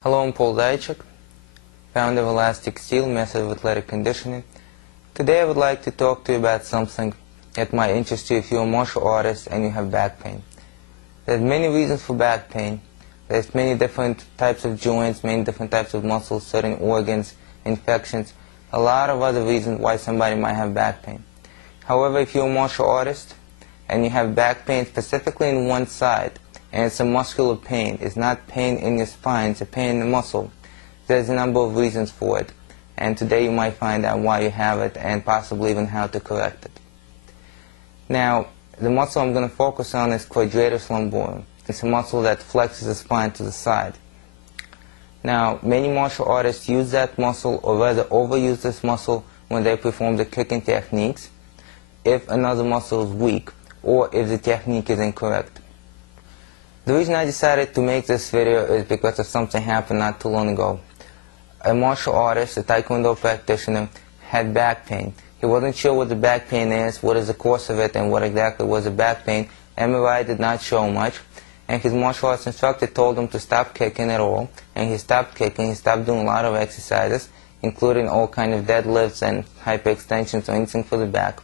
Hello, I'm Paul Zaychuk, founder of Elastic Steel, method of athletic conditioning. Today I would like to talk to you about something that might interest you if you're a martial artist and you have back pain. There's many reasons for back pain. There's many different types of joints, many different types of muscles, certain organs, infections, a lot of other reasons why somebody might have back pain. However, if you're a martial artist and you have back pain specifically in one side, and it's a muscular pain, it's not pain in your spine, it's a pain in the muscle, there's a number of reasons for it. And today you might find out why you have it and possibly even how to correct it. Now, the muscle I'm going to focus on is quadratus lumborum. It's a muscle that flexes the spine to the side. Now, many martial artists use that muscle, or rather overuse this muscle, when they perform the kicking techniques, if another muscle is weak, or if the technique is incorrect. The reason I decided to make this video is because of something happened not too long ago. A martial artist, a Tae Kwon practitioner, had back pain. He wasn't sure what the back pain is, what is the cause of it, and what exactly was the back pain. MRI did not show much, and his martial arts instructor told him to stop kicking at all, and he stopped kicking. He stopped doing a lot of exercises, including all kind of deadlifts and hyperextensions or anything for the back.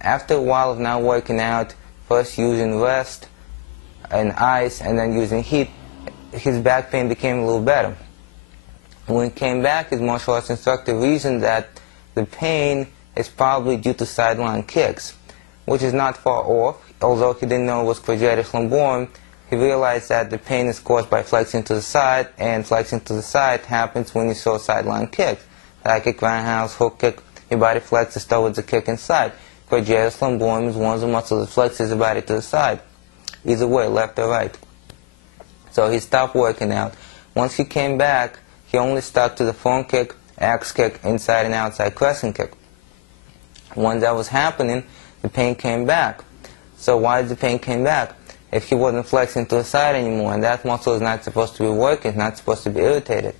After a while of not working out, first using rest and ice and then using heat, his back pain became a little better. When he came back, his martial arts instructor reasoned that the pain is probably due to sideline kicks, which is not far off. Although he didn't know it was quadratus lumborum, he realized that the pain is caused by flexing to the side, and flexing to the side happens when you saw sideline kicks. Like a roundhouse, hook kick, your body flexes towards the kick inside. Quadratus lumborum is one of the muscles that flexes the body to the side, either way, left or right. So he stopped working out. Once he came back, he only stuck to the front kick, axe kick, inside and outside crescent kick. Once that was happening, the pain came back. So why did the pain come back? If he wasn't flexing to the side anymore, and that muscle is not supposed to be working, it's not supposed to be irritated.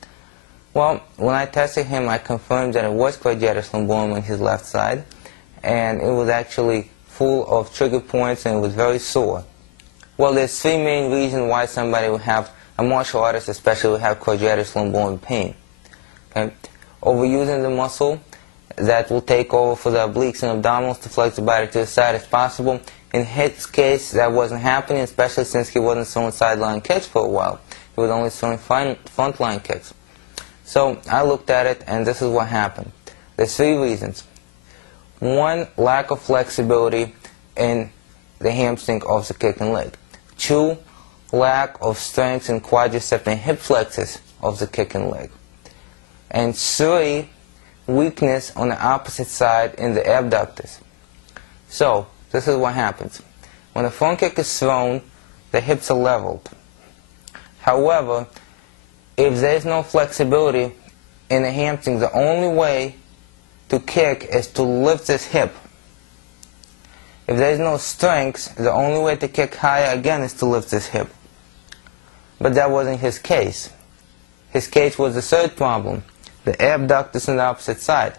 Well, when I tested him, I confirmed that it was quadratus lumborum on his left side, and it was actually full of trigger points and it was very sore. Well, there's three main reasons why somebody would have, a martial artist especially, would have quadratus lumborum pain. Okay? Overusing the muscle, that will take over for the obliques and abdominals to flex the body to the side as possible. In his case, that wasn't happening, especially since he wasn't throwing sideline kicks for a while. He was only throwing frontline kicks. So I looked at it, and this is what happened. There's three reasons. One, lack of flexibility in the hamstring of the kicking leg. Two, lack of strength in quadricep and hip flexors of the kicking leg. And three, weakness on the opposite side in the abductors. So, this is what happens. When a front kick is thrown, the hips are leveled. However, if there's no flexibility in the hamstring, the only way to kick is to lift this hip. If there's no strength, the only way to kick higher again is to lift this hip. But that wasn't his case. His case was the third problem, the abductors on the opposite side.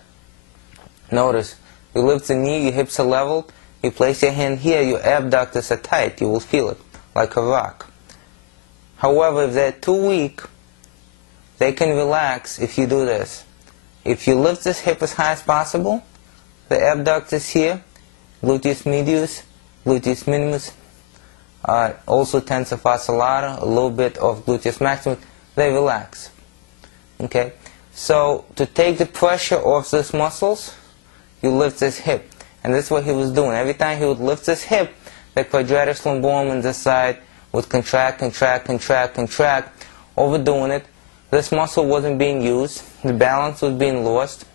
Notice, you lift the knee, your hips are leveled, you place your hand here, your abductors are tight, you will feel it, like a rock. However, if they're too weak, they can relax if you do this. If you lift this hip as high as possible, the abductors here, gluteus medius, gluteus minimus, also tensor fasciae lata, a little bit of gluteus maximus, they relax. Okay? So, to take the pressure off these muscles, you lift this hip. And this is what he was doing. Every time he would lift this hip, the quadratus lumborum on this side would contract, contract, contract, contract, overdoing it. This muscle wasn't being used. The balance was being lost.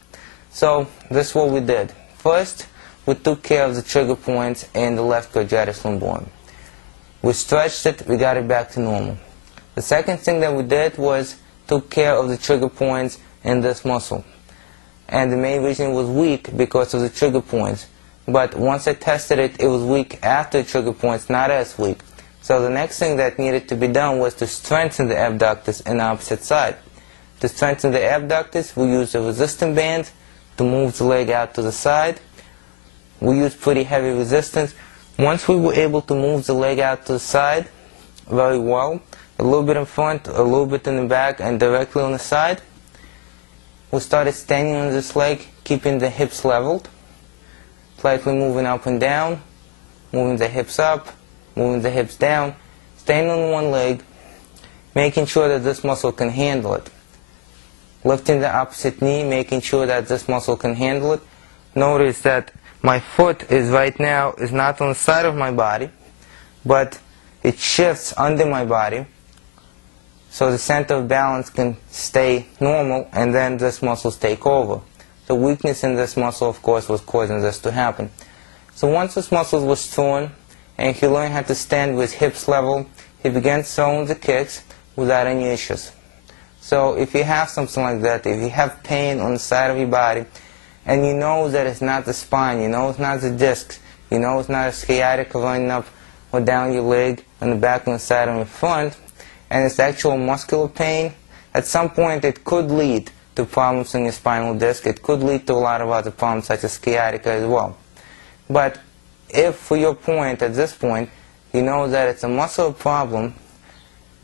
So, this is what we did. First, we took care of the trigger points in the left quadratus lumborum. We stretched it, we got it back to normal. The second thing that we did was took care of the trigger points in this muscle. And the main reason it was weak because of the trigger points. But once I tested it, it was weak after the trigger points, not as weak. So the next thing that needed to be done was to strengthen the abductors in the opposite side. To strengthen the abductors, we used a resistance band to move the leg out to the side. We used pretty heavy resistance. Once we were able to move the leg out to the side very well, a little bit in front, a little bit in the back, and directly on the side. We started standing on this leg, keeping the hips leveled, slightly moving up and down, moving the hips up, moving the hips down, staying on one leg, making sure that this muscle can handle it. Lifting the opposite knee, making sure that this muscle can handle it. Notice that my foot is right now is not on the side of my body, but it shifts under my body, so the center of balance can stay normal, and then this muscles take over. The weakness in this muscle, of course, was causing this to happen. So once this muscle was torn, and he learned how to stand with hips level, he began throwing the kicks without any issues. So if you have something like that, if you have pain on the side of your body, and you know that it's not the spine, you know it's not the discs, you know it's not a sciatica running up or down your leg, on the back, on the side, on the front, and it's actual muscular pain, at some point it could lead to problems in your spinal disc. It could lead to a lot of other problems such as sciatica as well. But if, for your point, at this point, you know that it's a muscle problem,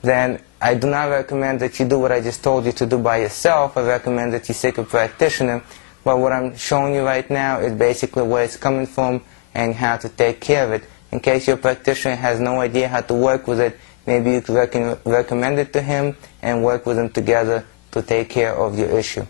then I do not recommend that you do what I just told you to do by yourself. I recommend that you seek a practitioner. But what I'm showing you right now is basically where it's coming from and how to take care of it. In case your practitioner has no idea how to work with it, maybe you could recommend it to him and work with him together to take care of your issue.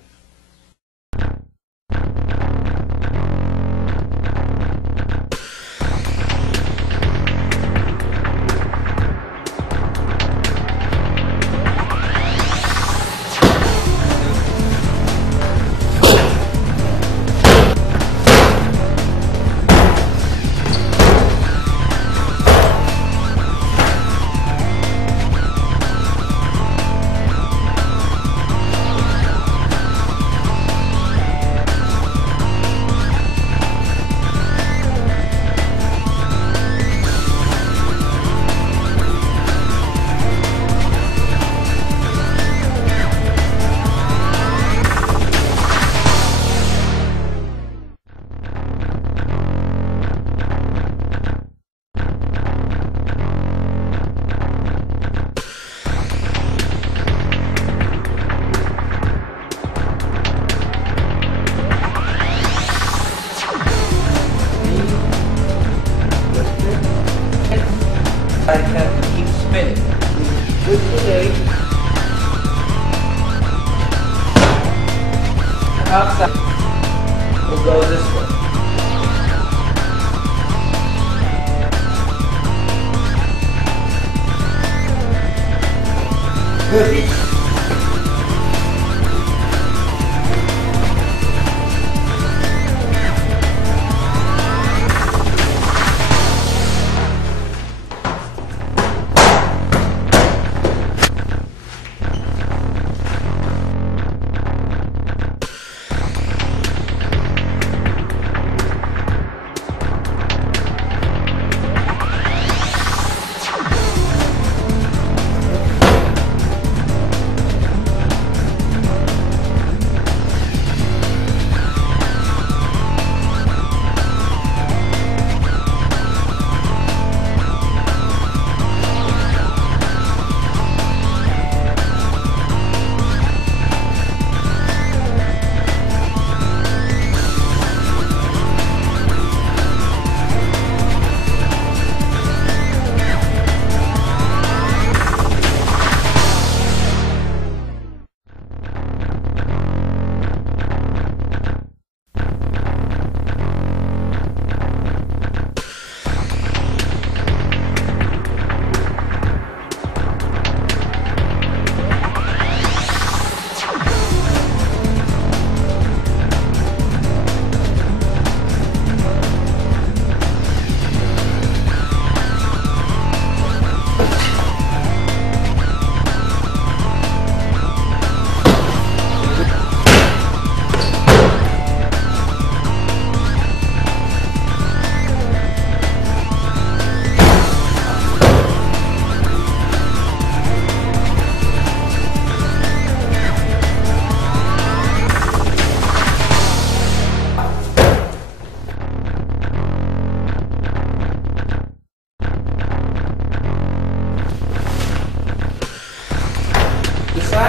I have to keep spinning. With the leg, outside will go this way. Good.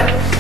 Right.